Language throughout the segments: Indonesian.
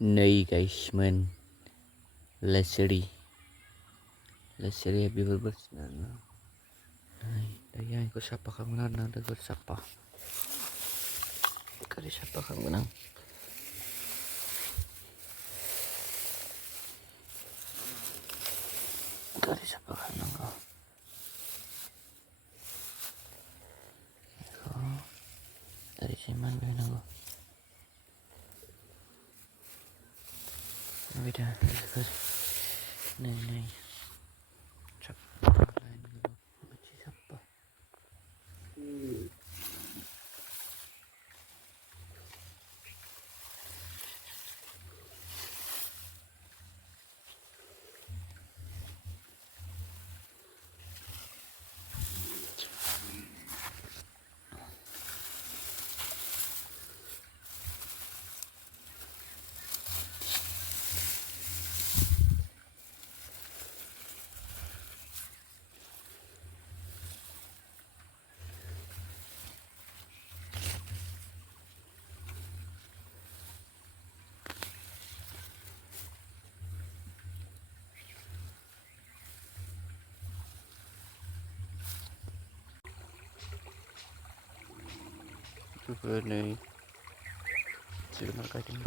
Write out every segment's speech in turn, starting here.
Nei guys men leseri habis berbersinar daya ikut siapa kamu nana ikut siapa kali siapa kamu nang kali siapa kamu nang dari siman nang beda nei siapa lain siapa juga nih sudah kayak gini.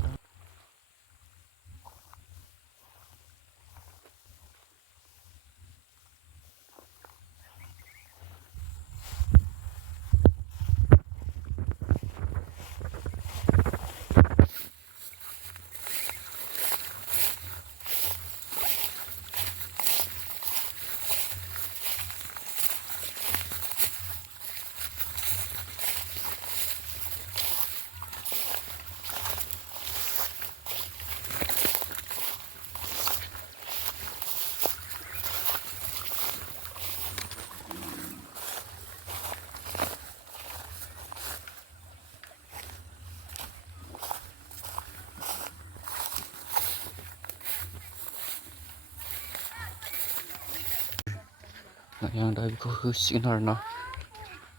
Yang dari ku sinarna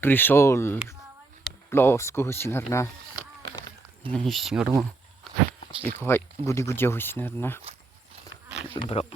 Trisol plus ku sinarna ini singarung iko hai gudi-gudi sinarna bro